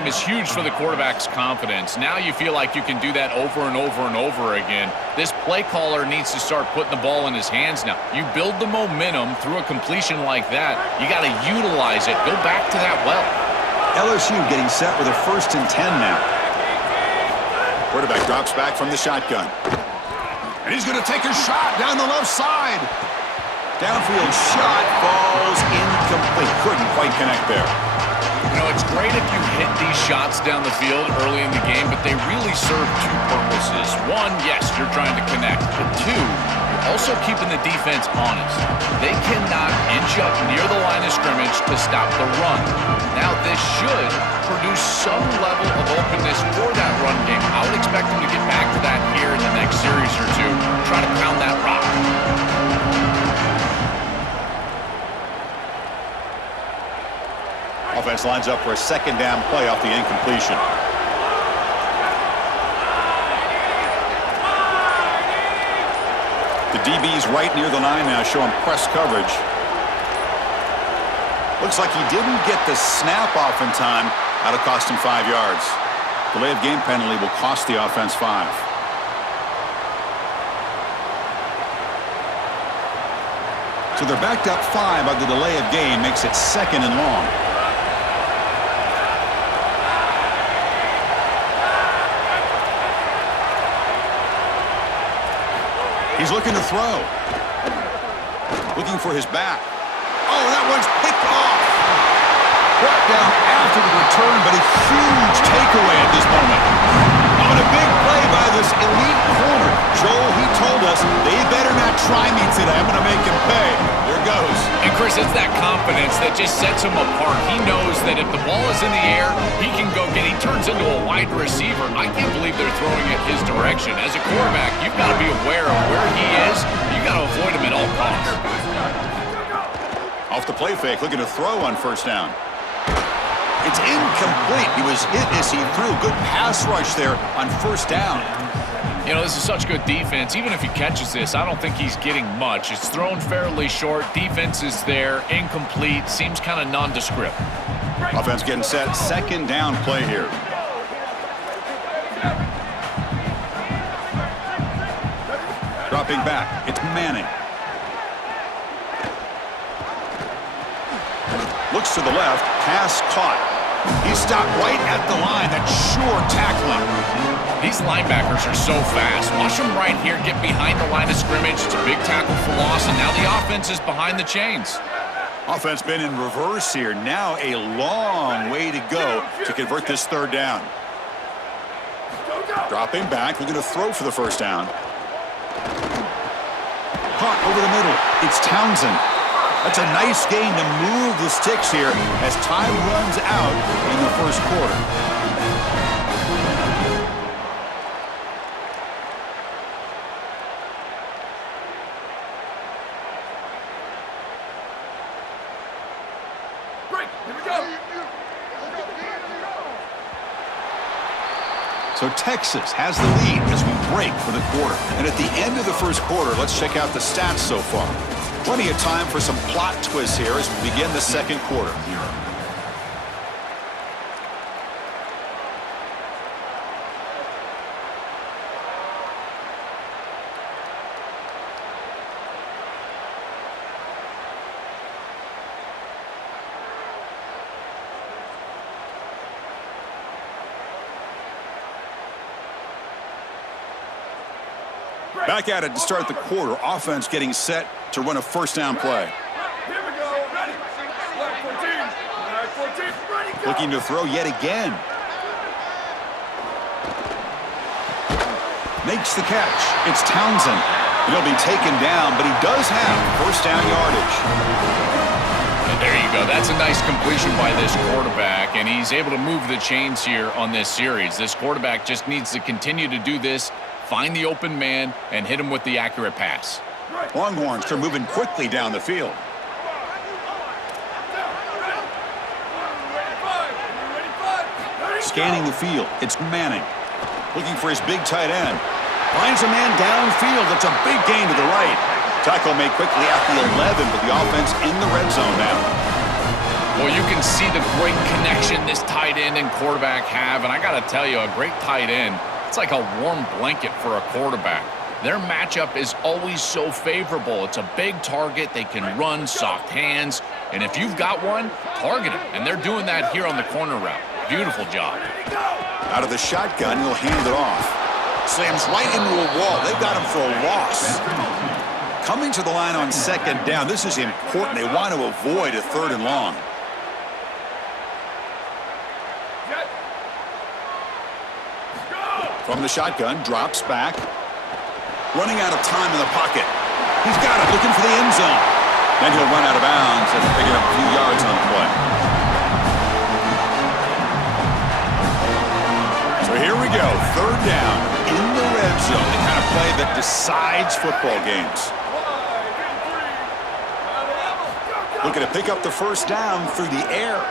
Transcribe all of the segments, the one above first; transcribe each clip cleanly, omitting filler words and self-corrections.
game is huge for the quarterback's confidence. Now you feel like you can do that over and over and over again. This play caller needs to start putting the ball in his hands now. You build the momentum through a completion like that. You got to utilize it. Go back to that well. LSU getting set with a 1st and 10 now. Quarterback drops back from the shotgun. And he's going to take a shot down the left side. Downfield shot falls incomplete. Couldn't quite connect there. You know, it's great if you hit these shots down the field early in the game, but they really serve two purposes. One, yes, you're trying to connect. But two, you're also keeping the defense honest. They cannot inch up near the line of scrimmage to stop the run. Now, this should produce some level of openness for that run game. I would expect them to get back to that here in the next series or two. Try to pound that rock. Offense lines up for a 2nd down play off the incompletion. The DB's right near the line now, showing press coverage. Looks like he didn't get the snap off in time. That'll cost him 5 yards. Delay of game penalty will cost the offense 5. So they're backed up 5 on the delay of game, makes it 2nd and long. He's looking to throw. Looking for his back. Oh, that one's picked off. Brought down after the return, but a huge takeaway at this moment. On a big play by this elite corner. Joel, he told us they better not try me today. I'm going to make him pay. Here goes. And Chris, it's that confidence that just sets him apart. He knows that if the ball is in the air, he can go get it. He turns into a wide receiver. I can't believe they're throwing it his direction. As a quarterback, you've got to be aware of where he is. You've got to avoid him at all costs. Off the play fake, looking to throw on 1st down. It's incomplete. He was hit as he threw. Good pass rush there on 1st down. You know, this is such good defense. Even if he catches this, I don't think he's getting much. It's thrown fairly short. Defense is there. Incomplete. Seems kind of nondescript. Offense getting set. 2nd down play here. Dropping back. It's Manning. Looks to the left. Pass caught. He's stopped right at the line. That's sure tackling. These linebackers are so fast. Watch them right here get behind the line of scrimmage. It's a big tackle for loss, and now the offense is behind the chains. Offense been in reverse here. Now a long way to go to convert this 3rd down. Dropping back. Looking to throw for the 1st down. Caught over the middle. It's Townsend. That's a nice gain to move the sticks here as time runs out in the 1st quarter. So Texas has the lead as we break for the quarter. And at the end of the 1st quarter, let's check out the stats so far. Plenty of time for some plot twists here as we begin the 2nd quarter. Back at it to start the quarter. Offense getting set to run a 1st down play. Looking to throw yet again. Makes the catch. It's Townsend. He'll be taken down, but he does have 1st down yardage. And there you go. That's a nice completion by this quarterback, and he's able to move the chains here on this series. This quarterback just needs to continue to do this, find the open man, and hit him with the accurate pass. Longhorns are moving quickly down the field. Scanning the field. It's Manning. Looking for his big tight end. Finds a man downfield. That's a big gain to the right. Tackle made quickly at the 11, but the offense in the red zone now. Well, you can see the great connection this tight end and quarterback have, and I got to tell you, a great tight end, it's like a warm blanket for a quarterback. Their matchup is always so favorable. It's a big target. They can run, soft hands, and if you've got one, target him, and they're doing that here on the corner route. Beautiful job. Out of the shotgun, he'll hand it off. Slams right into a wall. They've got him for a loss. Coming to the line on second down, this is important. They want to avoid a third and long. From the shotgun, drops back. Running out of time in the pocket. He's got it, looking for the end zone. Then he'll run out of bounds after picking up a few yards on the play. So here we go, third down in the red zone. The kind of play that decides football games. Looking to pick up the first down through the air.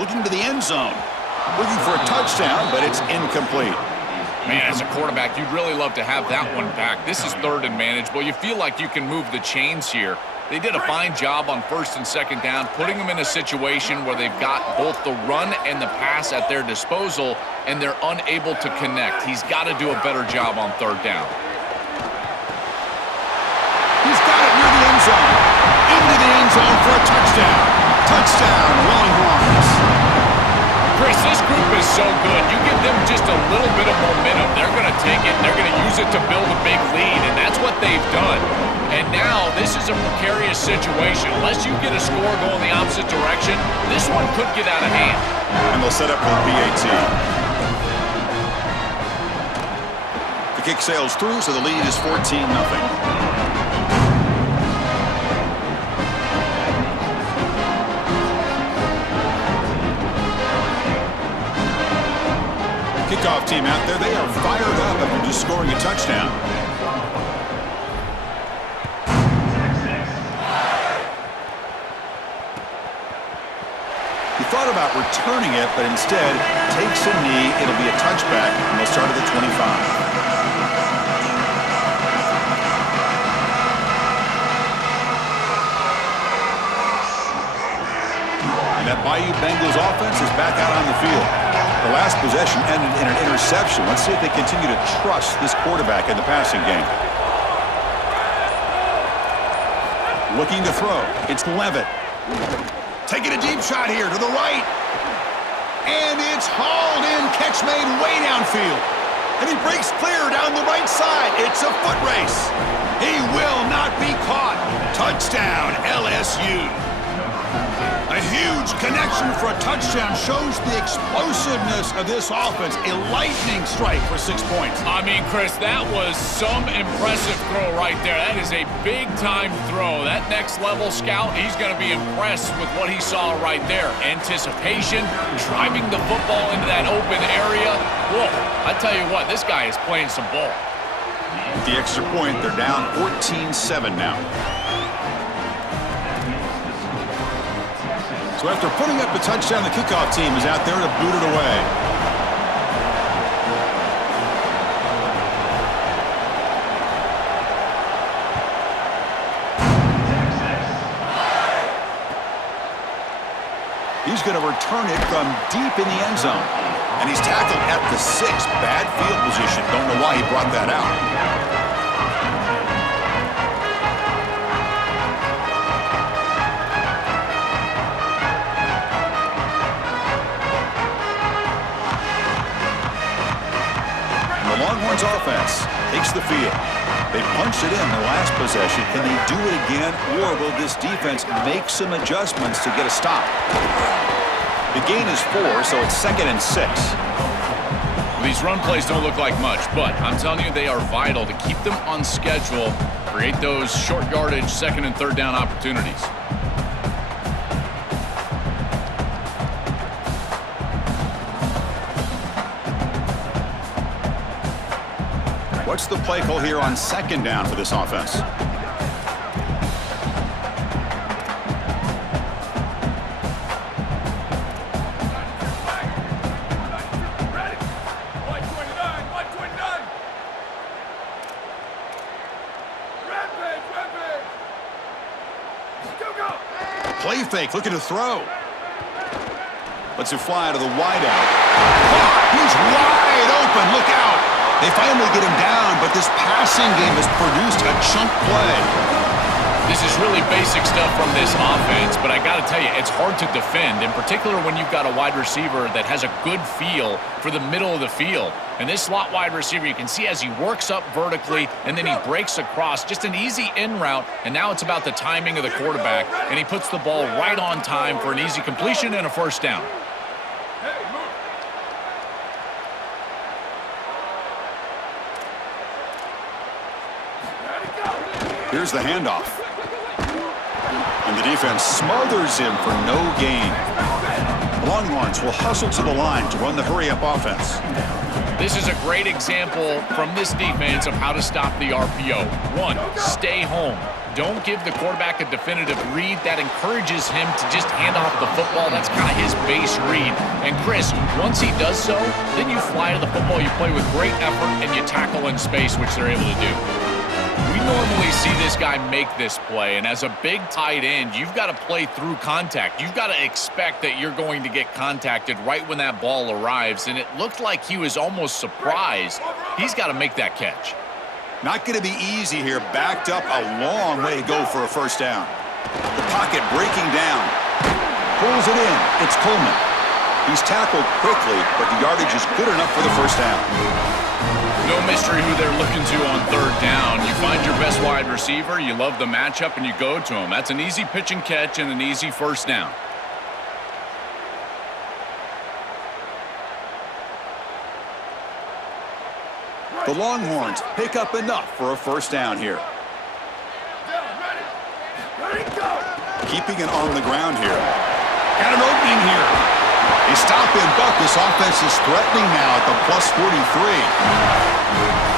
Looking to the end zone. Looking for a touchdown, but it's incomplete. Man, as a quarterback, you'd really love to have that one back. This is third and manageable. You feel like you can move the chains here. They did a fine job on first and second down, putting them in a situation where they've got both the run and the pass at their disposal, and they're unable to connect. He's got to do a better job on third down. He's got it near the end zone. Into the end zone for a touchdown. Touchdown, Longhorns. Chris, this group is so good. You give them just a little bit of momentum, they're going to take it, and they're going to use it to build a big lead, and that's what they've done. And now this is a precarious situation. Unless you get a score going the opposite direction, this one could get out of hand. And they'll set up for the PAT. The kick sails through, so the lead is 14-0. Kickoff team out there, they are fired up after just scoring a touchdown. He thought about returning it, but instead takes a knee. It'll be a touchback, and they'll start at the 25. And that Bayou Bengals offense is back out on the field. The last possession ended in an interception. Let's see if they continue to trust this quarterback in the passing game. Looking to throw. It's Levitt. Taking a deep shot here to the right. And it's hauled in. Catch made way downfield. And he breaks clear down the right side. It's a foot race. He will not be caught. Touchdown, LSU. A huge connection for a touchdown shows the explosiveness of this offense. A lightning strike for 6 points. I mean, Chris, that was some impressive throw right there. That is a big-time throw. That next-level scout, he's going to be impressed with what he saw right there. Anticipation, driving the football into that open area. Whoa, I tell you what, this guy is playing some ball. The extra point, they're down 14-7 now. So after putting up the touchdown, the kickoff team is out there to boot it away. He's going to return it from deep in the end zone. And he's tackled at the 6. Bad field position. Don't know why he brought that out. Longhorns offense takes the field. They punched it in the last possession. Can they do it again, or will this defense make some adjustments to get a stop? The gain is 4, so it's 2nd and 6. These run plays don't look like much, but I'm telling you, they are vital to keep them on schedule, create those short yardage 2nd and 3rd down opportunities. What's the play call here on 2nd down for this offense? Play fake, looking to throw. Lets it fly to the wideout. Caught! He's wide open. Look out! They finally get him down, but this passing game has produced a chunk play. This is really basic stuff from this offense, but I got to tell you, it's hard to defend, in particular when you've got a wide receiver that has a good feel for the middle of the field. And this slot wide receiver, you can see as he works up vertically, and then he breaks across, just an easy in route, and now it's about the timing of the quarterback, and he puts the ball right on time for an easy completion and a first down. Here's the handoff. And the defense smothers him for no gain. The Longhorns will hustle to the line to run the hurry-up offense. This is a great example from this defense of how to stop the RPO. One, stay home. Don't give the quarterback a definitive read. That encourages him to just hand off the football. That's kind of his base read. And Chris, once he does so, then you fly to the football, you play with great effort, and you tackle in space, which they're able to do. We normally see this guy make this play, and as a big tight end, you've got to play through contact. You've got to expect that you're going to get contacted right when that ball arrives, and it looked like he was almost surprised. He's got to make that catch. Not going to be easy here. Backed up a long way to go for a first down. The pocket breaking down. Pulls it in. It's Coleman. He's tackled quickly, but the yardage is good enough for the first down. No mystery who they're looking to on third down. You find your best wide receiver, you love the matchup, and you go to him. That's an easy pitch and catch and an easy first down. The Longhorns pick up enough for a first down here. Keeping it on the ground here. Got an opening here. They stop and buck. This offense is threatening now at the plus 43.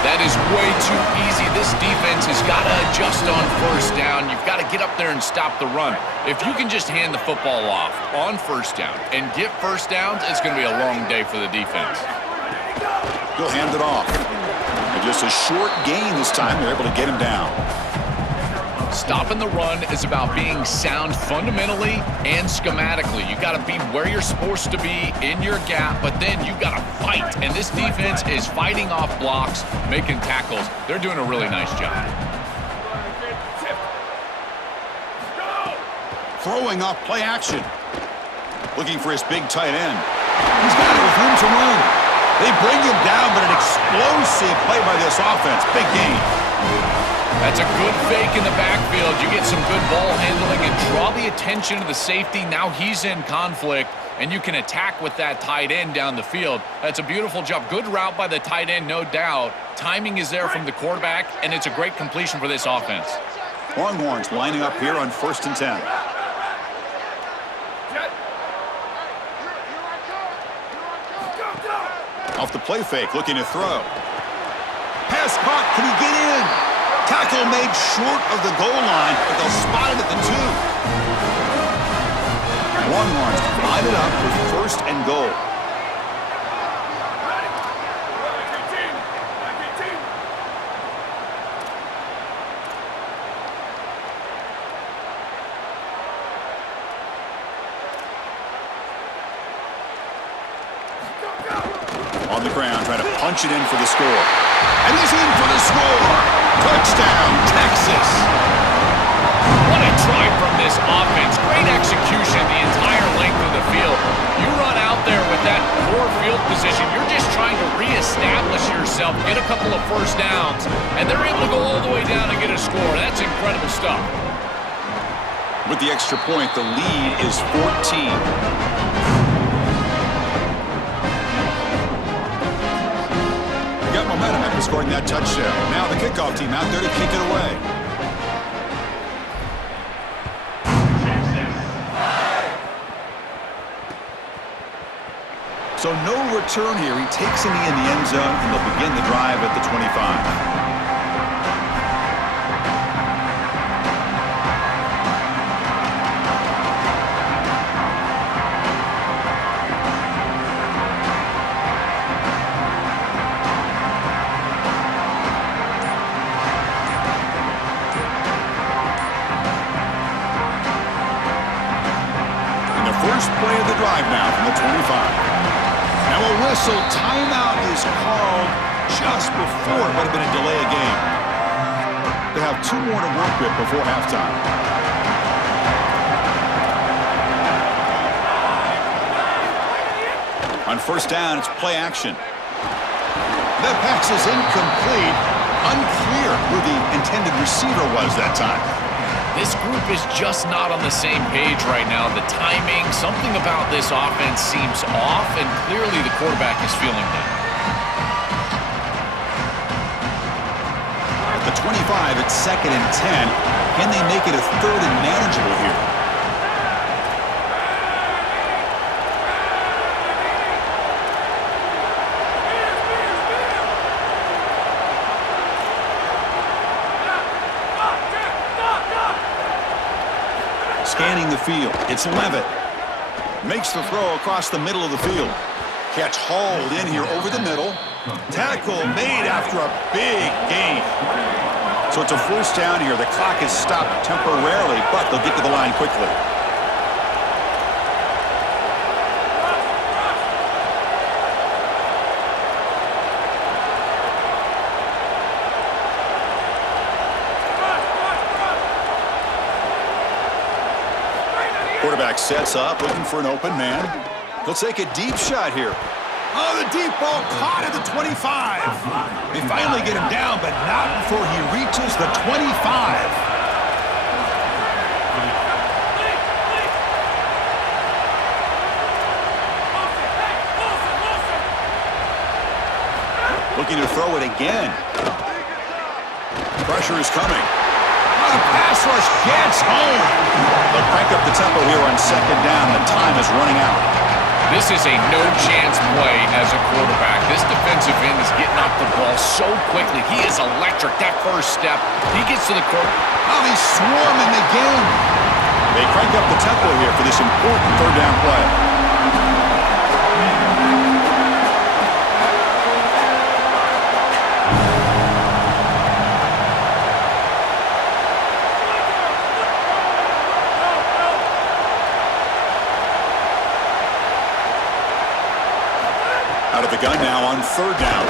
That is way too easy. This defense has got to adjust on first down. You've got to get up there and stop the run. If you can just hand the football off on first down and get first downs, it's going to be a long day for the defense. He'll hand it off. And just a short gain this time. They're able to get him down. Stopping the run is about being sound fundamentally and schematically. You got to be where you're supposed to be in your gap, but then you got to fight. And this defense is fighting off blocks, making tackles. They're doing a really nice job. Throwing off play action. Looking for his big tight end. He's got it with room to run. They bring him down, but an explosive play by this offense. Big gain. That's a good fake in the backfield. You get some good ball handling and draw the attention of the safety. Now he's in conflict, and you can attack with that tight end down the field. That's a beautiful job. Good route by the tight end, no doubt. Timing is there from the quarterback, and it's a great completion for this offense. Longhorns lining up here on 1st and 10. Off the play fake, looking to throw. Pass caught. Can he get in? Tackle made short of the goal line, but they'll spot it at the 2. Longhorns line it up with 1st and goal. On the ground, trying to punch it in for the score. And he's in for the score! Touchdown, Texas! What a drive from this offense. Great execution the entire length of the field. You run out there with that poor field position. You're just trying to reestablish yourself, get a couple of first downs, and they're able to go all the way down and get a score. That's incredible stuff. With the extra point, the lead is 14. Got momentum after scoring that touchdown. Now the kickoff team out there to kick it away. So no return here. He takes it in the end zone, and they'll begin the drive at the 25. First play of the drive now from the 25. whistle. Timeout is called just before it would have been a delay of game. They have 2 more to work with before halftime. On first down, it's play action. That pass is incomplete. Unclear who the intended receiver was that time. This group is just not on the same page right now. The timing, something about this offense seems off, and clearly the quarterback is feeling that. At the 25, it's 2nd and 10. Can they make it a 3rd and manageable here? Scanning the field. It's Levitt. Makes the throw across the middle of the field. Catch hauled in here over the middle. Tackle made after a big gain. So it's a first down here. The clock is stopped temporarily, but they'll get to the line quickly. Quarterback sets up, looking for an open man. He'll take a deep shot here. Oh, the deep ball caught at the 25. They finally get him down, but not before he reaches the 25. Looking to throw it again. Pressure is coming. The pass rush gets home. They'll crank up the tempo here on 2nd down. The time is running out. This is a no-chance play as a quarterback. This defensive end is getting off the ball so quickly. He is electric. That first step, he gets to the court. Oh, he's swarming again. They crank up the tempo here for this important 3rd down play. Out of the gun now on 3rd down.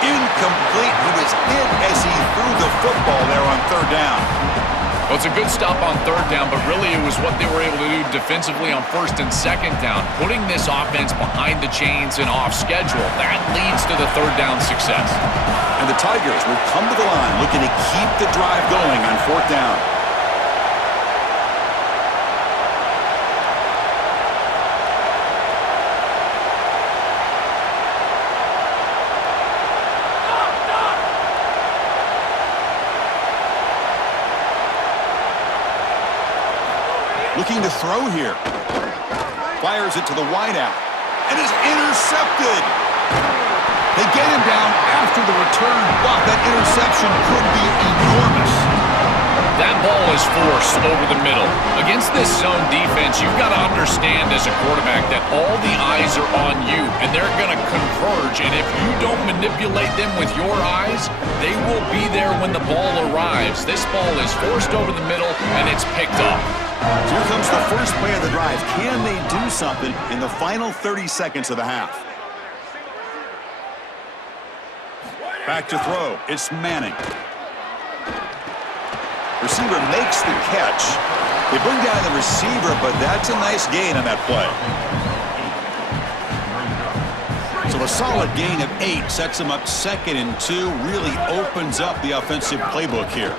Incomplete. He was hit as he threw the football there on 3rd down. Well, it's a good stop on 3rd down, but really it was what they were able to do defensively on 1st and 2nd down, putting this offense behind the chains and off schedule. That leads to the 3rd down success. And the Tigers will come to the line looking to keep the drive going on 4th down. Looking to throw here. Fires it to the wideout. And is intercepted. They get him down after the return, but that interception could be enormous. That ball is forced over the middle. Against this zone defense, you've got to understand as a quarterback that all the eyes are on you, and they're going to converge. And if you don't manipulate them with your eyes, they will be there when the ball arrives. This ball is forced over the middle, and it's picked up. So here comes the first play of the drive. Can they do something in the final 30 seconds of the half? Back to throw. It's Manning. Receiver makes the catch. They bring down the receiver, but that's a nice gain on that play. So a solid gain of 8 sets them up 2nd and 2. Really opens up the offensive playbook here.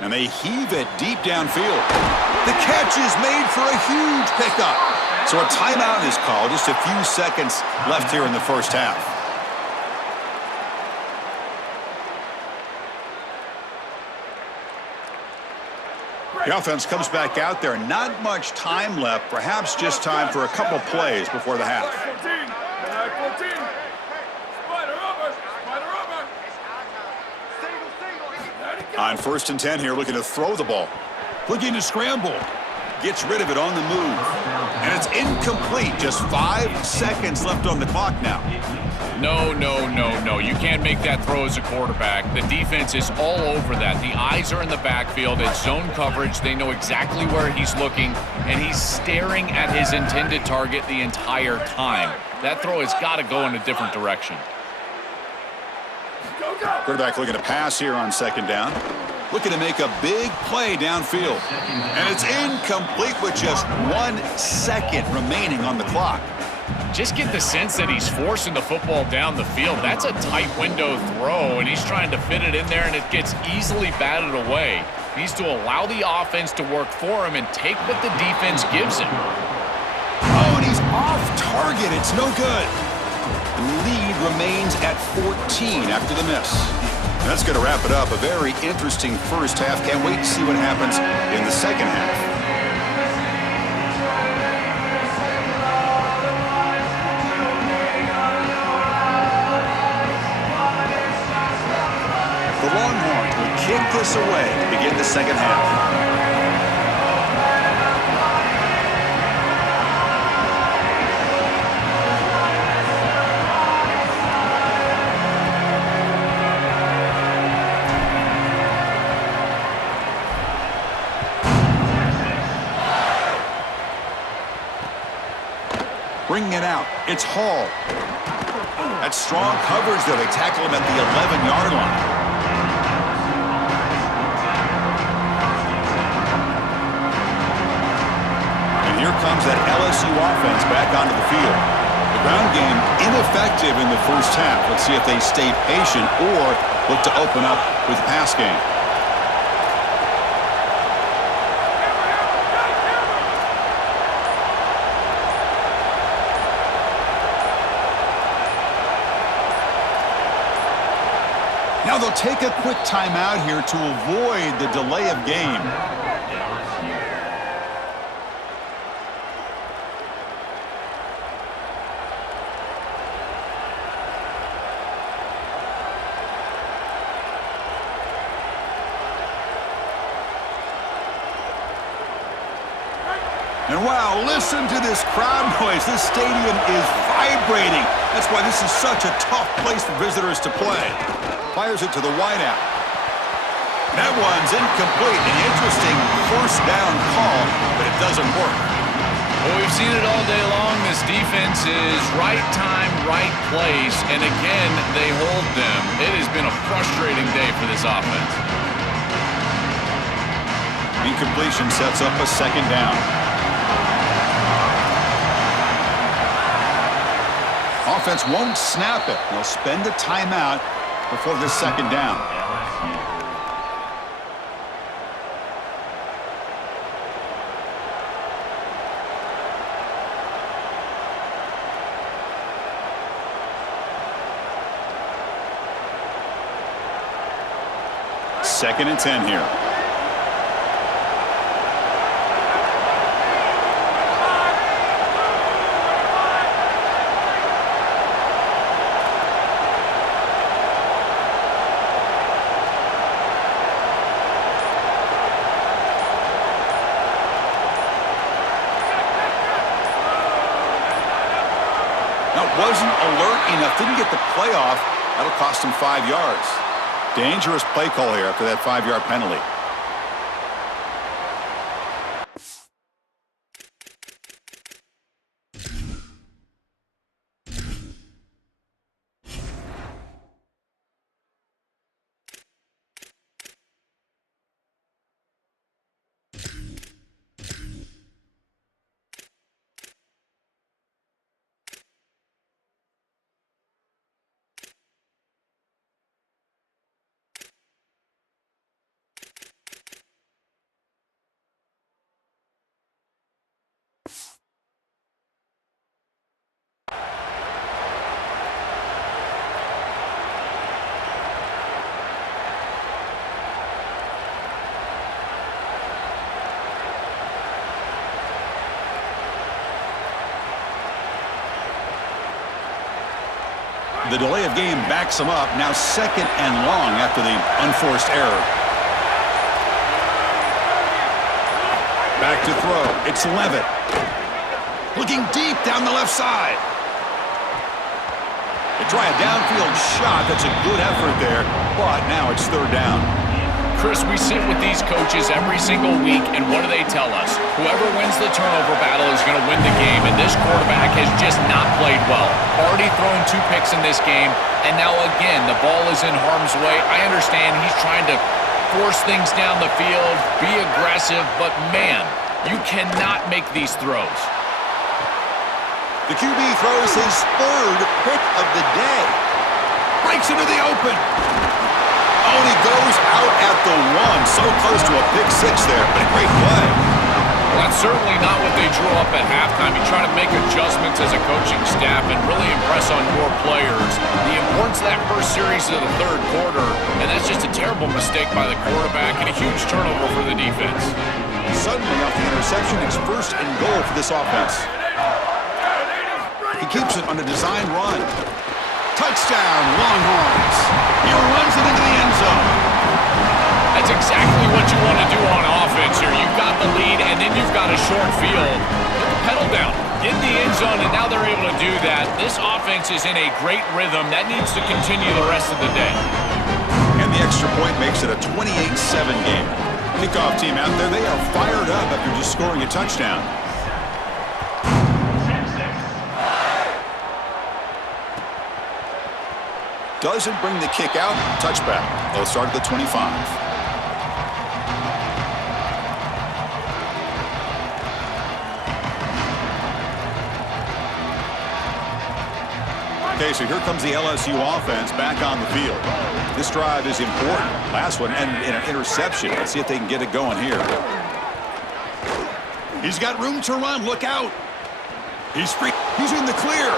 And they heave it deep downfield. The catch is made for a huge pickup. So a timeout is called. Just a few seconds left here in the first half. The offense comes back out there. Not much time left. Perhaps just time for a couple plays before the half. On 1st and 10 here, looking to throw the ball. Looking to scramble. Gets rid of it on the move. And it's incomplete. Just 5 seconds left on the clock now. No. You can't make that throw as a quarterback. The defense is all over that. The eyes are in the backfield. It's zone coverage. They know exactly where he's looking, and he's staring at his intended target the entire time. That throw has got to go in a different direction. Quarterback looking to pass here on second down. Looking to make a big play downfield. And it's incomplete with just 1 second remaining on the clock. Just get the sense that he's forcing the football down the field. That's a tight window throw, and he's trying to fit it in there, and it gets easily batted away. He needs to allow the offense to work for him and take what the defense gives him. Oh, and he's off target. It's no good. The lead remains at 14 after the miss. And that's going to wrap it up. A very interesting first half. Can't wait to see what happens in the second half. The Longhorns will kick this away to begin the second half. Bringing it out. It's Hall. That's strong coverage, though. They tackle him at the 11-yard line. Here comes that LSU offense back onto the field. The ground game ineffective in the first half. Let's see if they stay patient or look to open up with the pass game. Now they'll take a quick timeout here to avoid the delay of game. And wow, listen to this crowd noise. This stadium is vibrating. That's why this is such a tough place for visitors to play. Fires it to the wideout. That one's incomplete. An interesting first down call, but it doesn't work. Well, we've seen it all day long. This defense is right time, right place, and again, they hold them. It has been a frustrating day for this offense. Incompletion sets up a second down. Offense won't snap it. They'll spend a timeout before this second down. Second and 10 here. Wasn't alert enough, didn't get the play off. That'll cost him 5 yards. Dangerous play call here after that 5-yard penalty. The delay of game backs them up. Now second and long after the unforced error. Back to throw. It's Levitt. Looking deep down the left side. They try a downfield shot. That's a good effort there, but now it's third down. Chris, we sit with these coaches every single week, and what do they tell us? Whoever wins the turnover battle is going to win the game, and this quarterback has just not played well. Already thrown 2 picks in this game, and now again, the ball is in harm's way. I understand he's trying to force things down the field, be aggressive, but man, you cannot make these throws. The QB throws his 3rd pick of the day. Breaks into the open. Oh, and he goes out at the 1. So close to a pick 6 there, but a great play. Well, that's certainly not what they drew up at halftime. You try to make adjustments as a coaching staff and really impress on your players. The importance of that first series of the 3rd quarter, and that's just a terrible mistake by the quarterback and a huge turnover for the defense. Suddenly, off the interception, it's 1st and goal for this offense. He keeps it on a design run. Touchdown, Longhorns. He runs it into the end zone. That's exactly what you want to do on offense here. You've got the lead, and then you've got a short field. Put the pedal down. Get in the end zone, and now they're able to do that. This offense is in a great rhythm. That needs to continue the rest of the day. And the extra point makes it a 28-7 game. Kickoff team out there, they are fired up after just scoring a touchdown. Doesn't bring the kick out. Touchback. They'll start at the 25. Okay, so here comes the LSU offense back on the field. This drive is important. Last one ended in an interception. Let's see if they can get it going here. He's got room to run. Look out. He's free. He's in the clear.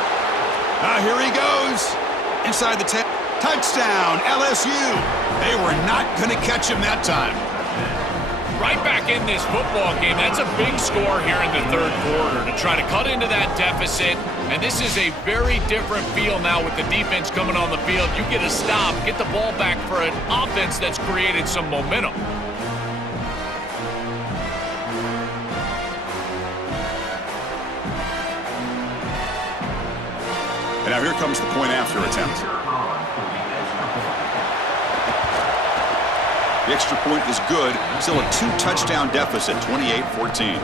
Here he goes. Inside the 10. Touchdown, LSU. They were not going to catch him that time. Right back in this football game. That's a big score here in the 3rd quarter to try to cut into that deficit. And this is a very different feel now with the defense coming on the field. You get a stop, get the ball back for an offense that's created some momentum. And now here comes the point after attempt. The extra point is good. Still a 2-touchdown deficit, 28-14.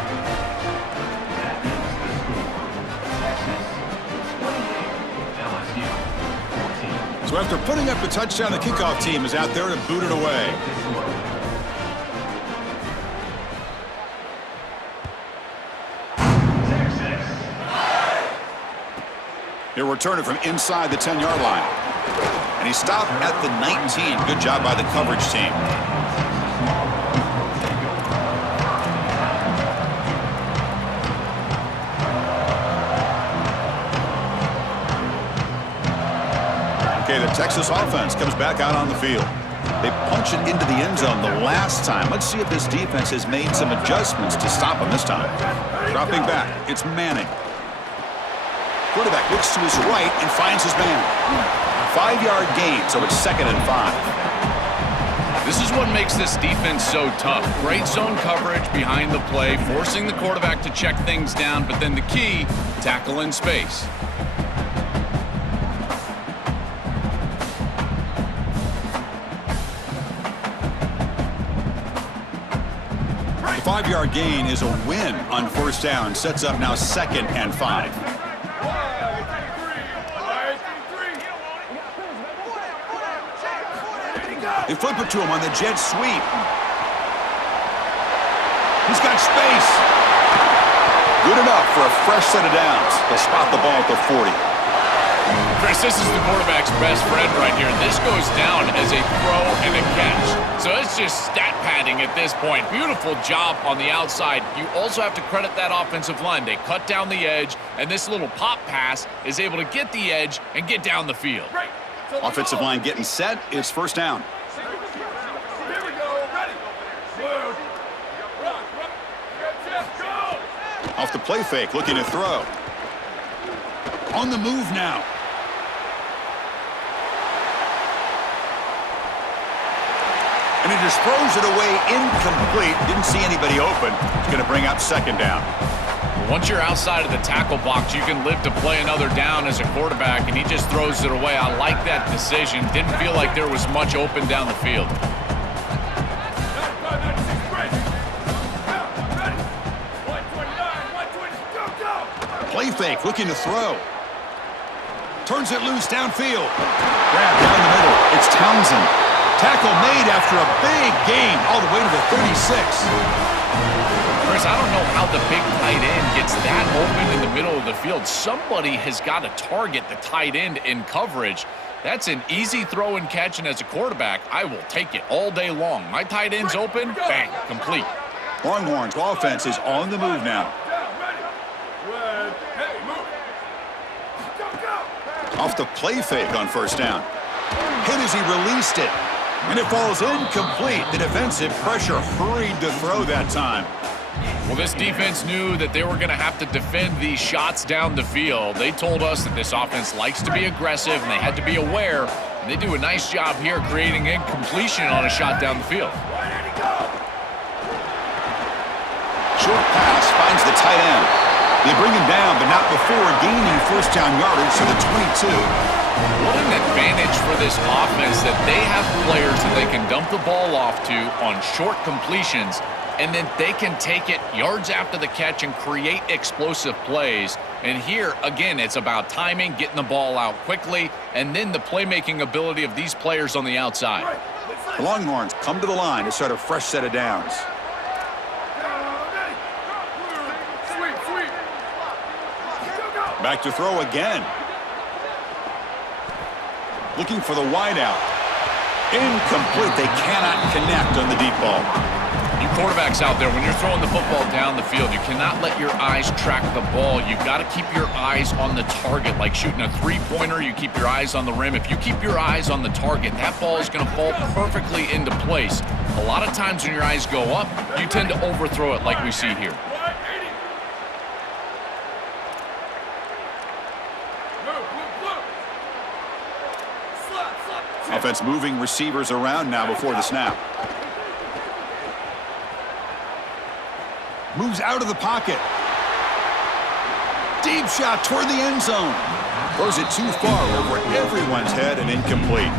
So after putting up the touchdown, the kickoff team is out there to boot it away. He'll return it from inside the 10-yard line. And he stopped at the 19. Good job by the coverage team. Okay, the Texas offense comes back out on the field. They punch it into the end zone the last time. Let's see if this defense has made some adjustments to stop him this time. Dropping back, it's Manning. Quarterback looks to his right and finds his man. 5-yard gain, so it's 2nd and 5. This is what makes this defense so tough. Great zone coverage behind the play, forcing the quarterback to check things down, but then the key, tackle in space. The 5-yard gain is a win on 1st down. Sets up now 2nd and 5. They flip it to him on the jet sweep. He's got space. Good enough for a fresh set of downs. They'll spot the ball at the 40. Chris, this is the quarterback's best friend right here. This goes down as a throw and a catch. So it's just stat padding at this point. Beautiful job on the outside. You also have to credit that offensive line. They cut down the edge, and this little pop pass is able to get the edge and get down the field. Offensive line getting set. It's 1st down. Off the play fake, looking to throw. On the move now. And he just throws it away incomplete. Didn't see anybody open. It's going to bring up second down. Once you're outside of the tackle box, you can live to play another down as a quarterback, and he just throws it away. I like that decision. Didn't feel like there was much open down the field. Play fake, looking to throw. Turns it loose downfield. Grab down the middle. It's Townsend. Tackle made after a big gain all the way to the 36. Chris, I don't know how the big tight end gets that open in the middle of the field. Somebody has got to target the tight end in coverage. That's an easy throw and catch, and as a quarterback, I will take it all day long. My tight end's open, bang, complete. Longhorns offense is on the move now. Off the play fake on first down. Hit as he released it. And it falls incomplete. The defensive pressure hurried to throw that time. Well, this defense knew that they were going to have to defend these shots down the field. They told us that this offense likes to be aggressive, and they had to be aware. And they do a nice job here creating incompletion on a shot down the field. Short pass finds the tight end. They bring him down, but not before gaining first down yardage to the 22. What an advantage for this offense that they have players that they can dump the ball off to on short completions, and then they can take it yards after the catch and create explosive plays. And here, again, it's about timing, getting the ball out quickly, and then the playmaking ability of these players on the outside. The Longhorns come to the line to start a fresh set of downs. Back to throw again. Looking for the wideout. Incomplete. They cannot connect on the deep ball. You quarterbacks out there, when you're throwing the football down the field, you cannot let your eyes track the ball. You've got to keep your eyes on the target. Like shooting a three-pointer, you keep your eyes on the rim. If you keep your eyes on the target, that ball is going to fall perfectly into place. A lot of times when your eyes go up, you tend to overthrow it like we see here. Offense moving receivers around now before the snap. Moves out of the pocket. Deep shot toward the end zone. Throws it too far over everyone's head and incomplete.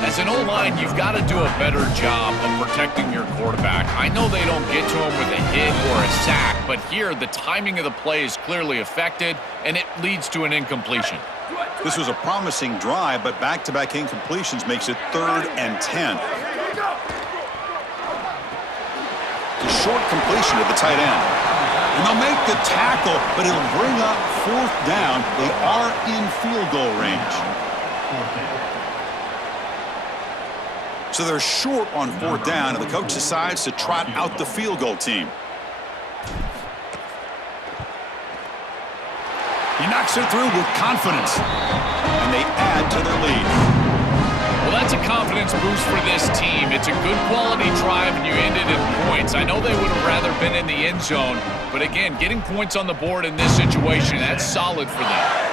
As an O-line, you've got to do a better job of protecting your quarterback. I know they don't get to him with a hit or a sack, but here the timing of the play is clearly affected, and it leads to an incompletion. This was a promising drive, but back-to-back incompletions makes it 3rd and 10. The short completion to the tight end. And they'll make the tackle, but it'll bring up 4th down. They are in field goal range. So they're short on 4th down, and the coach decides to trot out the field goal team. He knocks it through with confidence, and they add to their lead. Well, that's a confidence boost for this team. It's a good quality drive, and you ended in points. I know they would have rather been in the end zone, but again, getting points on the board in this situation, that's solid for them.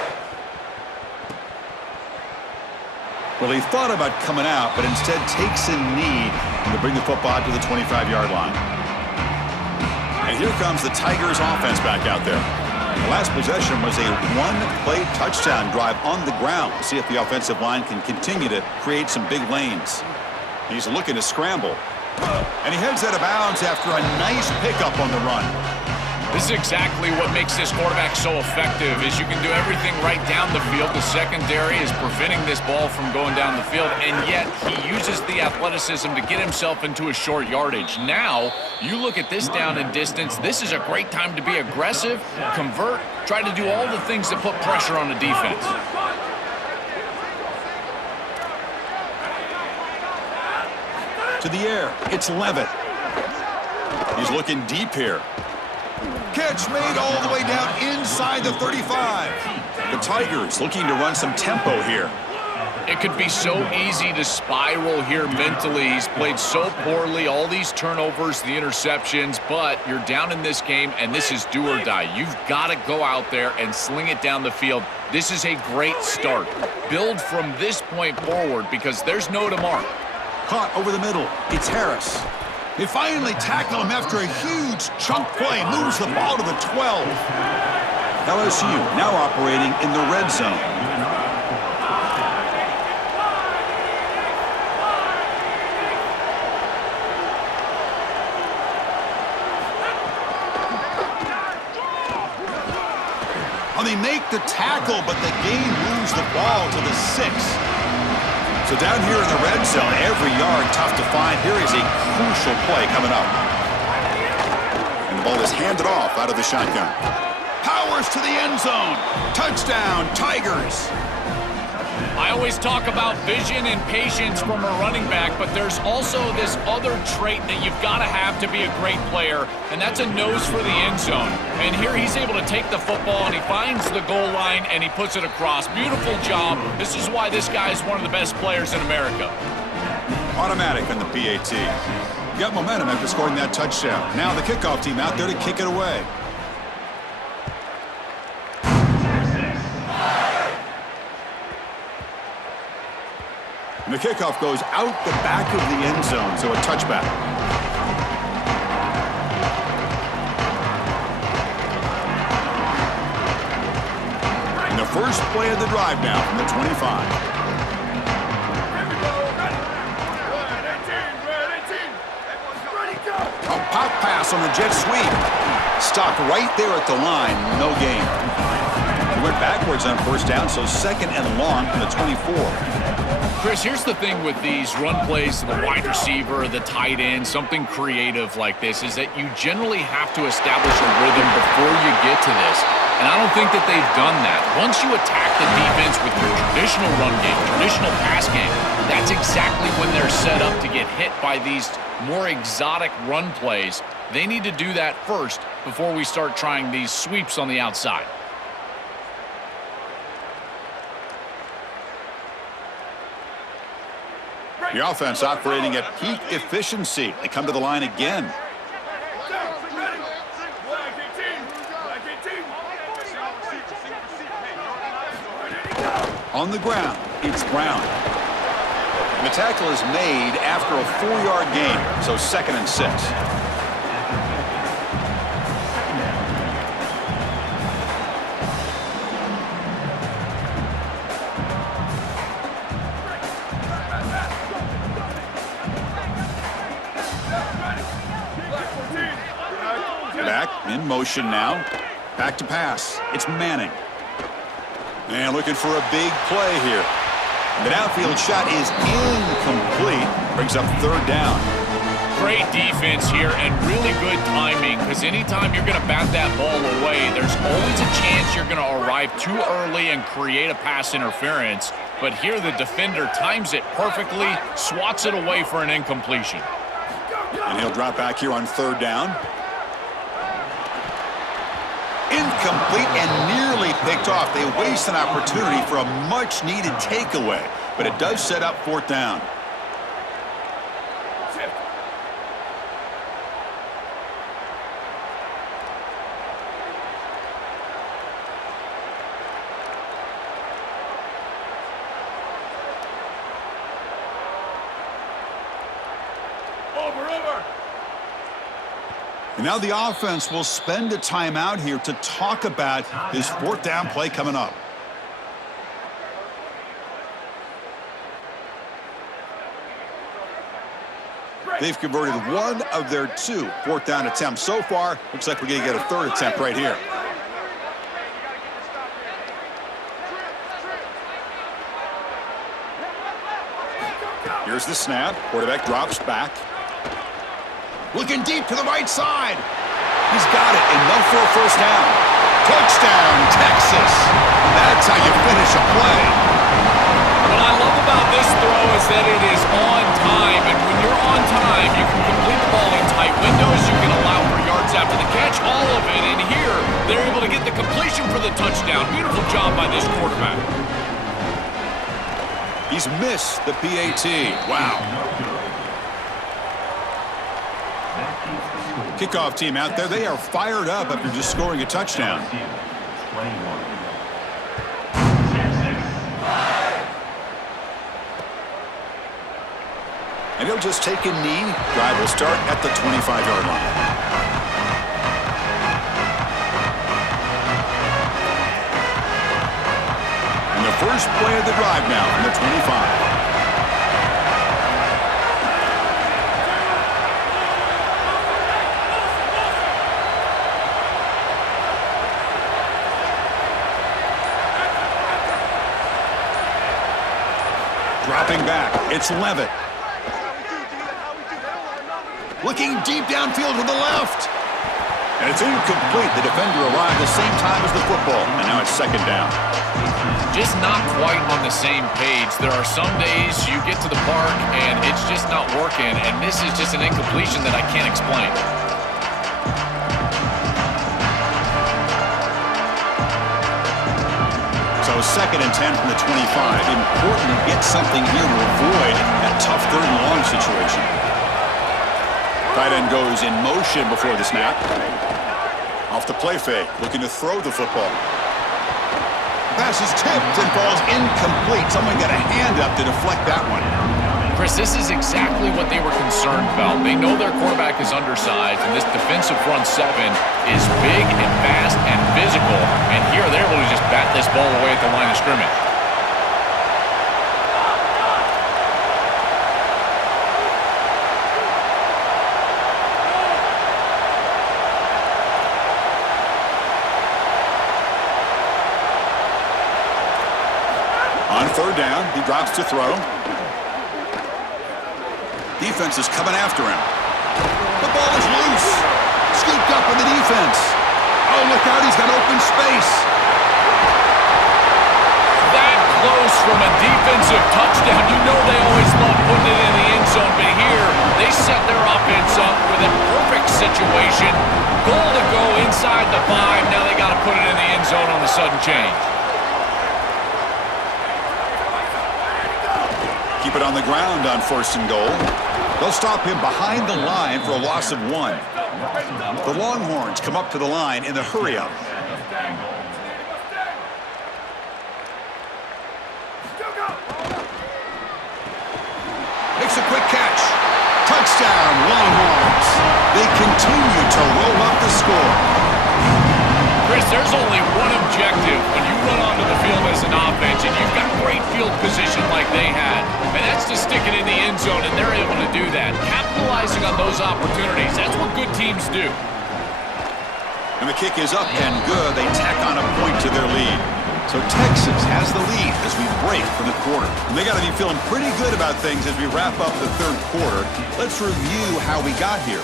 Well, he thought about coming out, but instead takes a knee to bring the football to the 25-yard line. And here comes the Tigers offense back out there. The last possession was a one-play touchdown drive on the ground. We'll see if the offensive line can continue to create some big lanes. He's looking to scramble. And he heads out of bounds after a nice pickup on the run. This is exactly what makes this quarterback so effective, is you can do everything right down the field. The secondary is preventing this ball from going down the field, and yet he uses the athleticism to get himself into a short yardage. Now, you look at this down and distance, this is a great time to be aggressive, convert, try to do all the things that put pressure on the defense. To the air, it's Levitt. He's looking deep here. Catch made all the way down inside the 35. The Tigers looking to run some tempo here. It could be so easy to spiral here mentally. He's played so poorly, all these turnovers, the interceptions, but you're down in this game, and this is do or die. You've got to go out there and sling it down the field. This is a great start. Build from this point forward because there's no tomorrow. caught over the middle. It's Harris. They finally tackle him after a huge chunk play. Moves the ball to the 12. LSU now operating in the red zone. They make the tackle, but the game moves the ball to the 6. So down here in the red zone, every yard tough to find. Here is a crucial play coming up. And the ball is handed off out of the shotgun. Powers to the end zone. Touchdown, Tigers. I always talk about vision and patience from a running back, but there's also this other trait that you've got to have to be a great player, and that's a nose for the end zone. And here he's able to take the football, and he finds the goal line, and he puts it across. Beautiful job. This is why this guy is one of the best players in America. Automatic on the PAT. Got momentum after scoring that touchdown. Now the kickoff team out there to kick it away. And the kickoff goes out the back of the end zone, so a touchback. And the first play of the drive now from the 25. A pop pass on the jet sweep. Stopped right there at the line, no gain. He went backwards on first down, so second and long from the 24. Chris, here's the thing with these run plays to the wide receiver, the tight end, something creative like this, is that you generally have to establish a rhythm before you get to this. And I don't think that they've done that. Once you attack the defense with your traditional run game, traditional pass game, that's exactly when they're set up to get hit by these more exotic run plays. They need to do that first before we start trying these sweeps on the outside. The offense operating at peak efficiency. They come to the line again. On the ground, it's Brown. And the tackle is made after a 4-yard gain, so second and 6. In motion now. Back to pass. It's Manning. And looking for a big play here. The downfield shot is incomplete. Brings up third down. Great defense here and really good timing, because anytime you're going to bat that ball away, there's always a chance you're going to arrive too early and create a pass interference. But here the defender times it perfectly, swats it away for an incompletion. And he'll drop back here on third down. Incomplete and nearly picked off. They waste an opportunity for a much-needed takeaway, but it does set up fourth down. And now the offense will spend a timeout here to talk about this fourth down play coming up. They've converted one of their 2 fourth down attempts so far. Looks like we're going to get a third attempt right here. Here's the snap. Quarterback drops back. Looking deep to the right side. He's got it, enough for a first down. Touchdown, Texas. That's how you finish a play. What I love about this throw is that it is on time, and when you're on time, you can complete the ball in tight windows, you can allow for yards after the catch, all of it, and here, they're able to get the completion for the touchdown. Beautiful job by this quarterback. He's missed the PAT. Wow. Kickoff team out there, they are fired up after just scoring a touchdown. And he'll just take a knee. Drive will start at the 25-yard line. And the first play of the drive now from the 25. Dropping back, it's Levitt. Looking deep downfield to the left. And it's incomplete. The defender arrived the same time as the football, and now it's second down. Just not quite on the same page. There are some days you get to the park and it's just not working, and this is just an incompletion that I can't explain. So second and 10 from the 25. Important to get something here to avoid that tough third and long situation. Tight end goes in motion before the snap. Off the play fake, looking to throw the football. Pass is tipped and falls incomplete. Someone got a hand up to deflect that one. Chris, this is exactly what they were concerned about. They know their quarterback is undersized, and this defensive front seven is big and fast and physical. And here they're able to just bat this ball away at the line of scrimmage. On third down, he drops to throw. Defense is coming after him. The ball is loose. Scooped up in the defense. Oh, look out, he's got open space. That close from a defensive touchdown. You know they always love putting it in the end zone, but here they set their offense up with a perfect situation. Goal to go inside the 5. Now they got to put it in the end zone on the sudden change. Keep it on the ground on first and goal. They'll stop him behind the line for a loss of 1. The Longhorns come up to the line in the hurry-up. Makes a quick catch. Touchdown, Longhorns. They continue to roll up the score. Chris, there's only one objective when you run onto the field as an offense and you've got great field position like they had, and that's to stick it in the end zone, and they're able to do that. Capitalizing on those opportunities, that's what good teams do. And the kick is up and good. They tack on a point to their lead. So Texas has the lead as we break for the quarter. And they got to be feeling pretty good about things as we wrap up the third quarter. Let's review how we got here.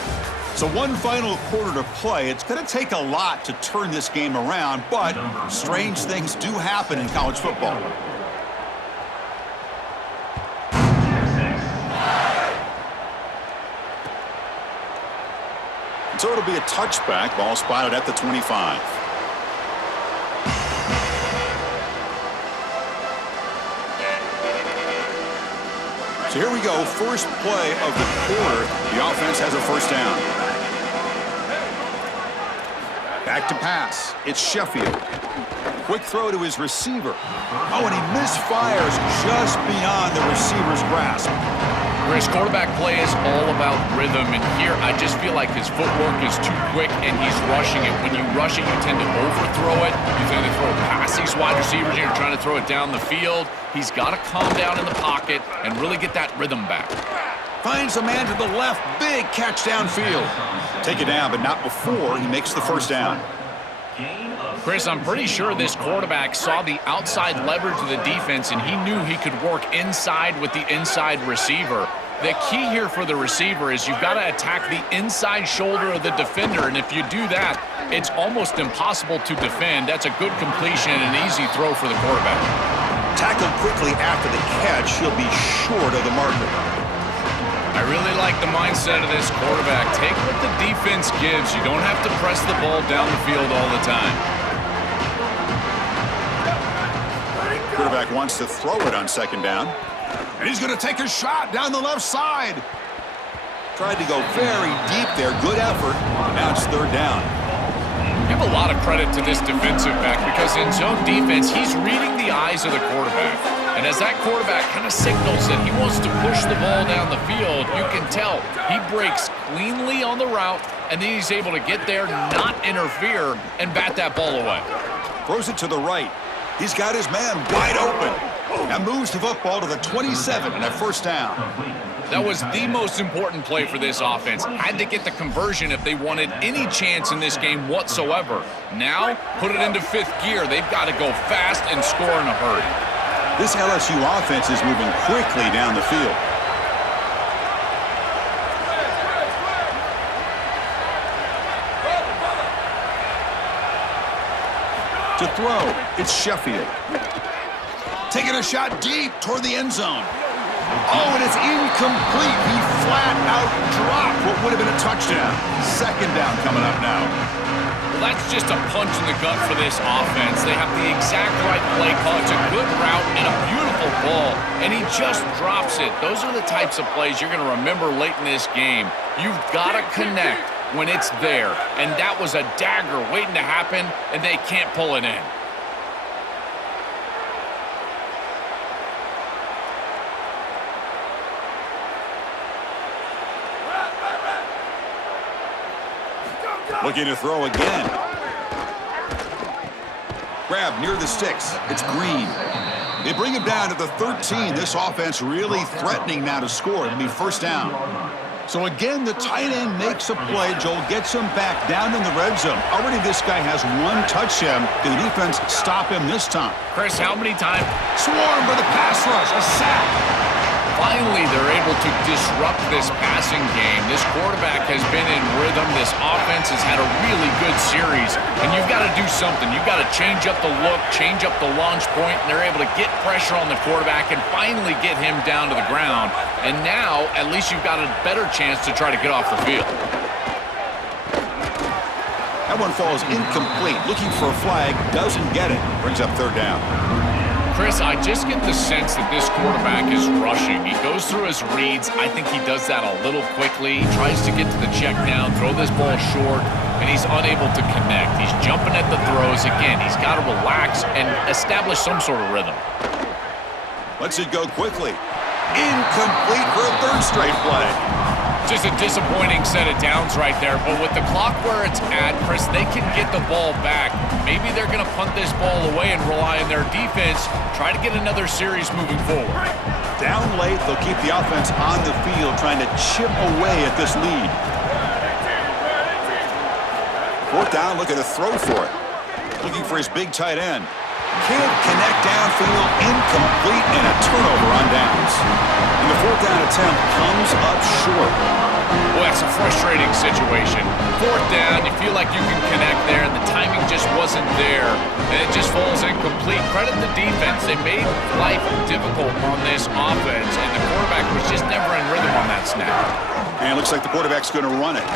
So one final quarter to play. It's going to take a lot to turn this game around, but strange things do happen in college football. So it'll be a touchback. Ball spotted at the 25. So here we go. First play of the quarter. The offense has a first down. Back to pass. It's Sheffield. Quick throw to his receiver. Oh, and he misfires just beyond the receiver's grasp. Chris, quarterback play is all about rhythm, and here I just feel like his footwork is too quick and he's rushing it. When you rush it, you tend to overthrow it. You tend to throw past these wide receivers, and you're trying to throw it down the field. He's got to calm down in the pocket and really get that rhythm back. Finds a man to the left. Big catch downfield. Take it down, but not before he makes the first down. Chris, I'm pretty sure this quarterback saw the outside leverage of the defense, and he knew he could work inside with the inside receiver. The key here for the receiver is you've got to attack the inside shoulder of the defender, and if you do that, it's almost impossible to defend. That's a good completion and an easy throw for the quarterback. Tackled quickly after the catch, he'll be short of the marker. I really like the mindset of this quarterback. Take what the defense gives. You don't have to press the ball down the field all the time. Quarterback wants to throw it on second down. And he's going to take a shot down the left side. Tried to go very deep there. Good effort. Now it's third down. Give a lot of credit to this defensive back because in zone defense, he's reading the eyes of the quarterback. And as that quarterback kind of signals that he wants to push the ball down the field, you can tell he breaks cleanly on the route, and then he's able to get there, not interfere, and bat that ball away. Throws it to the right. He's got his man wide open. And moves the football to the 27 and a first down. That was the most important play for this offense. Had to get the conversion if they wanted any chance in this game whatsoever. Now, put it into fifth gear. They've got to go fast and score in a hurry. This LSU offense is moving quickly down the field. To throw, it's Sheffield. Taking a shot deep toward the end zone. Oh, and it's incomplete. He flat out dropped what would have been a touchdown. Second down coming up now. Well, that's just a punch in the gut for this offense. They have the exact right play call. It's a good route and a beautiful ball, and he just drops it. Those are the types of plays you're going to remember late in this game. You've got to connect when it's there, and that was a dagger waiting to happen, and they can't pull it in. Looking to throw again. Grab near the sticks. It's Green. They bring him down to the 13. This offense really threatening now to score. It'll be first down. So again, the tight end makes a play. Joel gets him back down in the red zone. Already this guy has one touchdown. Can the defense stop him this time? Chris, how many times? Swarm for the pass rush. A sack. Finally, they're able to disrupt this passing game. This quarterback has been in rhythm. This offense has had a really good series, and you've got to do something. You've got to change up the look, change up the launch point, and they're able to get pressure on the quarterback and finally get him down to the ground. And now, at least you've got a better chance to try to get off the field. That one falls incomplete. Looking for a flag, doesn't get it. Brings up third down. Chris, I just get the sense that this quarterback is rushing. He goes through his reads. I think he does that a little quickly. He tries to get to the check down, throw this ball short, and he's unable to connect. He's jumping at the throws. Again, he's got to relax and establish some sort of rhythm. Lets it go quickly. Incomplete for a third straight play. Just a disappointing set of downs right there, but with the clock where it's at, Chris, they can get the ball back. Maybe they're going to punt this ball away and rely on their defense, try to get another series moving forward. Down late, they'll keep the offense on the field, trying to chip away at this lead. Fourth down, looking to throw for it. Looking for his big tight end. Can't connect downfield, incomplete, and a turnover on downs. And the fourth down attempt comes up short. Boy, that's a frustrating situation. Fourth down, you feel like you can connect there, and the timing just wasn't there, and it just falls incomplete. Credit the defense. They made life difficult on this offense, and the quarterback was just never in rhythm on that snap. And it looks like the quarterback's going to run it.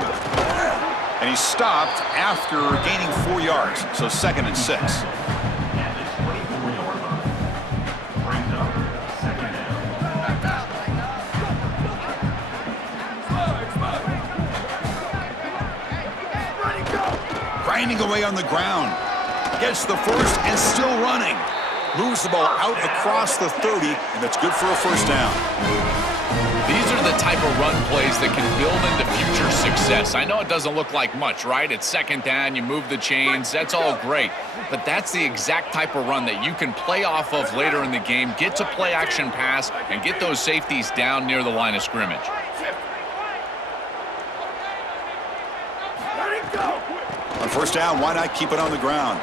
And he stopped after gaining 4 yards, so 2nd and 6. Grinding away on the ground. Gets the first and still running. Moves the ball out across the 30, and that's good for a first down. These are the type of run plays that can build into future success. I know it doesn't look like much, right? It's second down, you move the chains, that's all great. But that's the exact type of run that you can play off of later in the game, get to play action pass, and get those safeties down near the line of scrimmage. On first down, why not keep it on the ground?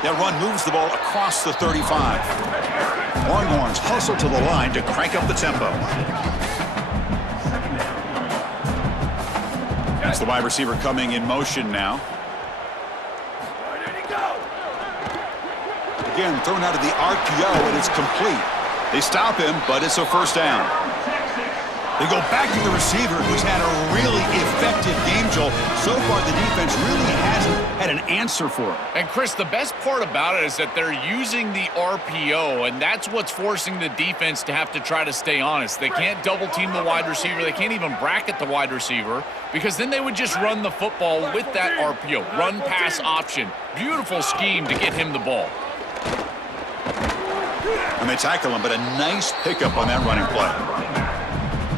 That run moves the ball across the 35. Longhorns hustle to the line to crank up the tempo. That's the wide receiver coming in motion now. Again, thrown out of the RPO, and it's complete. They stop him, but it's a first down. They go back to the receiver, who's had a really effective game, Joel. So far, the defense really hasn't had an answer for it. And, Chris, the best part about it is that they're using the RPO, and that's what's forcing the defense to have to try to stay honest. They can't double-team the wide receiver. They can't even bracket the wide receiver, because then they would just run the football with that RPO, run-pass option. Beautiful scheme to get him the ball. And they tackle him, but a nice pickup on that running play.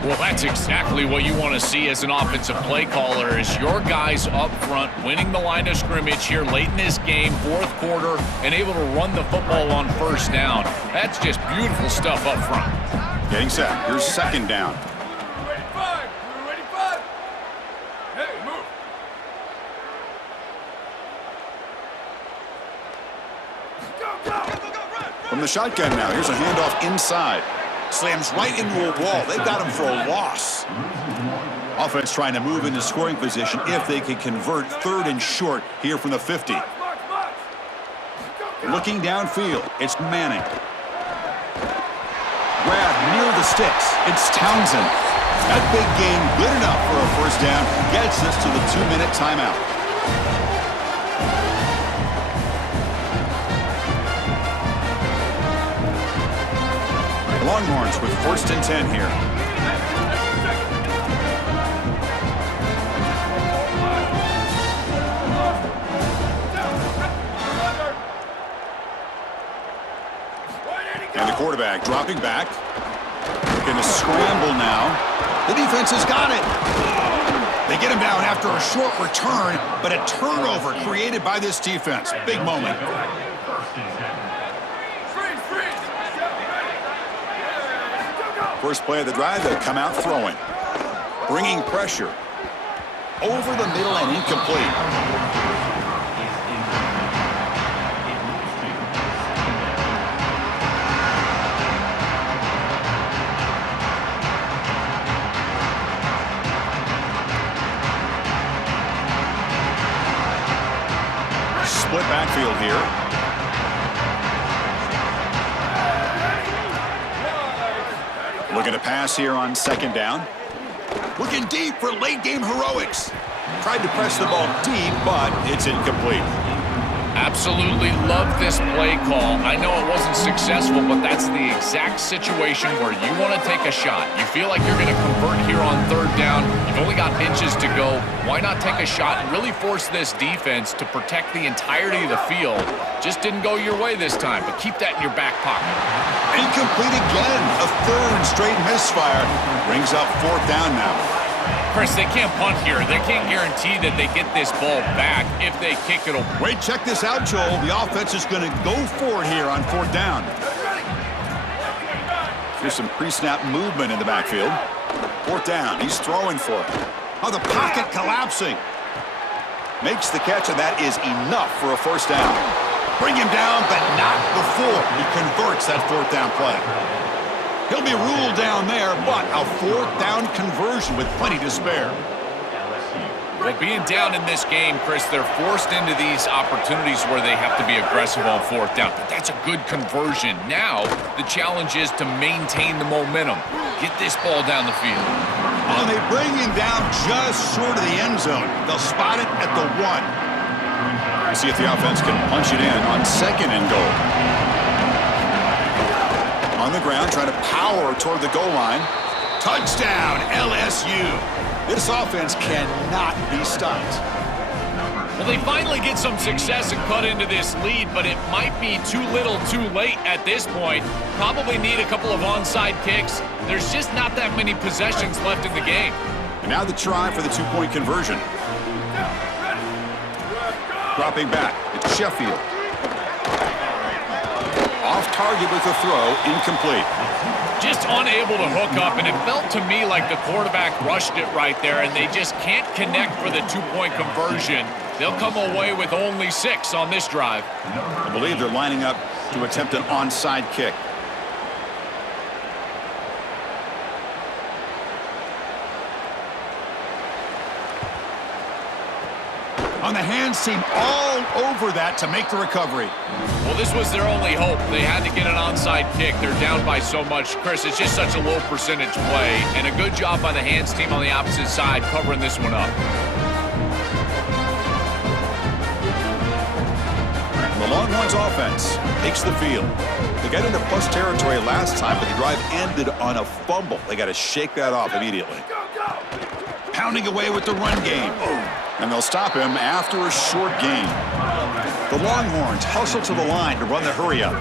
Well, that's exactly what you want to see as an offensive play caller, is your guys up front winning the line of scrimmage here late in this game, fourth quarter, and able to run the football on first down. That's just beautiful stuff up front. Getting set. Here's second down. From the shotgun now, here's a handoff inside. Slams right into a wall. They've got him for a loss. Offense trying to move into scoring position if they can convert third and short here from the 50. Looking downfield, it's Manning. Grab near the sticks. It's Townsend. That big gain good enough for a first down. Gets us to the 2-minute timeout. Longhorns with 1st and 10 here. And the quarterback dropping back. Looking to scramble now. The defense has got it. They get him down after a short return, but a turnover created by this defense. Big moment. First play of the drive, they come out throwing. Bringing pressure. Over the middle and incomplete. Split backfield here. Looking to pass here on second down. Looking deep for late game heroics. Tried to press the ball deep, but it's incomplete. Absolutely love this play call. I know it wasn't successful, but that's the exact situation where you want to take a shot. You feel like you're going to convert here on third down. You've only got inches to go. Why not take a shot and really force this defense to protect the entirety of the field? Just didn't go your way this time, but keep that in your back pocket. Incomplete again. A third straight misfire. Brings up fourth down now. Chris, they can't punt here. They can't guarantee that they get this ball back. If they kick it. Wait, check this out, Joel. The offense is going to go for it here on fourth down. Here's some pre-snap movement in the backfield. Fourth down. He's throwing for it. Oh, the pocket collapsing. Makes the catch, and that is enough for a first down. Bring him down, but not before he converts that fourth down play. He'll be ruled down there, but a fourth down conversion with plenty to spare. Well, being down in this game, Chris, they're forced into these opportunities where they have to be aggressive on fourth down. But that's a good conversion. Now, the challenge is to maintain the momentum. Get this ball down the field. Oh, they bring him down just short of the end zone. They'll spot it at the 1. We'll see if the offense can punch it in on second and goal. On the ground, trying to power toward the goal line. Touchdown, LSU. This offense cannot be stopped. Well, they finally get some success and cut into this lead, but it might be too little too late at this point. Probably need a couple of onside kicks. There's just not that many possessions left in the game. And now the try for the two-point conversion. Dropping back, it's Sheffield. Off target with the throw, incomplete. Just unable to hook up, and it felt to me like the quarterback rushed it right there, and they just can't connect for the two-point conversion. They'll come away with only 6 on this drive. I believe they're lining up to attempt an onside kick. On the hands team all over that to make the recovery. Well, this was their only hope. They had to get an onside kick. They're down by so much. Chris, it's just such a low percentage play, and a good job by the hands team on the opposite side covering this one up. The Longhorns offense takes the field. They got into plus territory last time, but the drive ended on a fumble. They got to shake that off immediately. Pounding away with the run game. And they'll stop him after a short gain. The Longhorns hustle to the line to run the hurry up.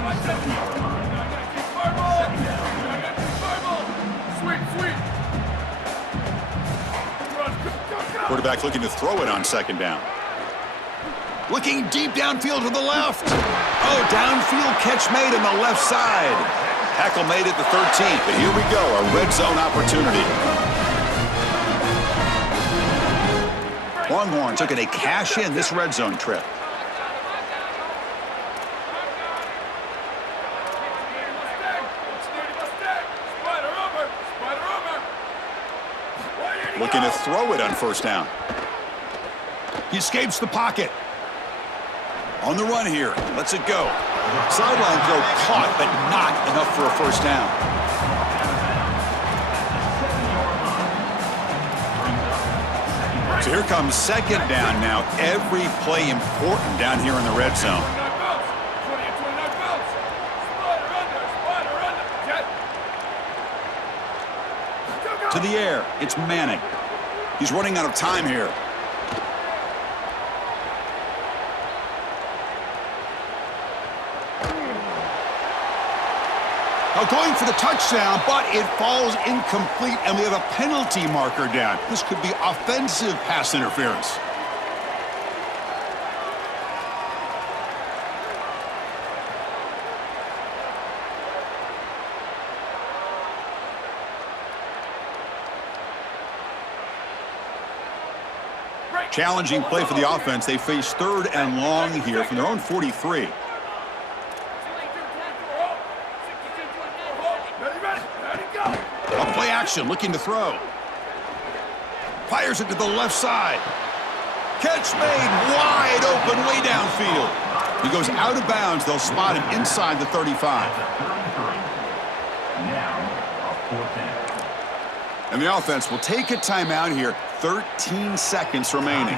Quarterback looking to throw it on second down. Looking deep downfield to the left. Oh, downfield catch made on the left side. Tackle made at the 13, but here we go, a red zone opportunity. Longhorns looking to cash in this red zone trip. Looking to throw it on first down. He escapes the pocket. On the run here. Lets it go. Sideline throw caught, but not enough for a first down. So here comes second down now. Every play important down here in the red zone. To the air. It's Manning. He's running out of time here. Now going for the touchdown, but it falls incomplete, and we have a penalty marker down. This could be offensive pass interference. Challenging play for the offense. They face third and long here from their own 43. A play action, looking to throw. Fires it to the left side. Catch made, wide open, way downfield. He goes out of bounds. They'll spot him inside the 35. And the offense will take a timeout here. 13 seconds remaining.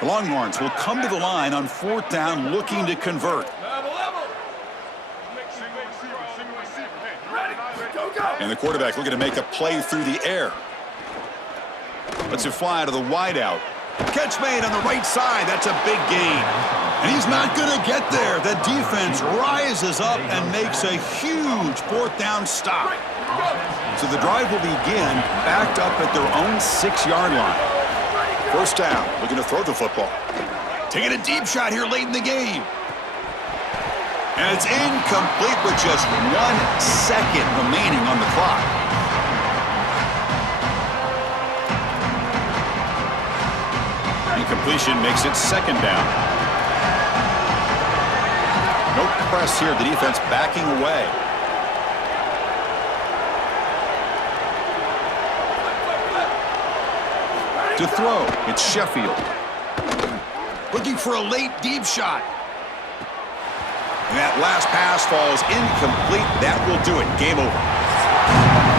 The Longhorns will come to the line on fourth down looking to convert. And the quarterback looking to make a play through the air. Lets it fly to the wideout. Catch made on the right side. That's a big gain. And he's not going to get there. The defense rises up and makes a huge fourth down stop. So the drive will begin backed up at their own 6-yard line. First down, looking to throw the football. Taking a deep shot here late in the game. And it's incomplete with just 1 second remaining on the clock. Incompletion makes it second down. No press here, the defense backing away. To throw, it's Sheffield. Looking for a late deep shot. And that last pass falls incomplete. That will do it. Game over.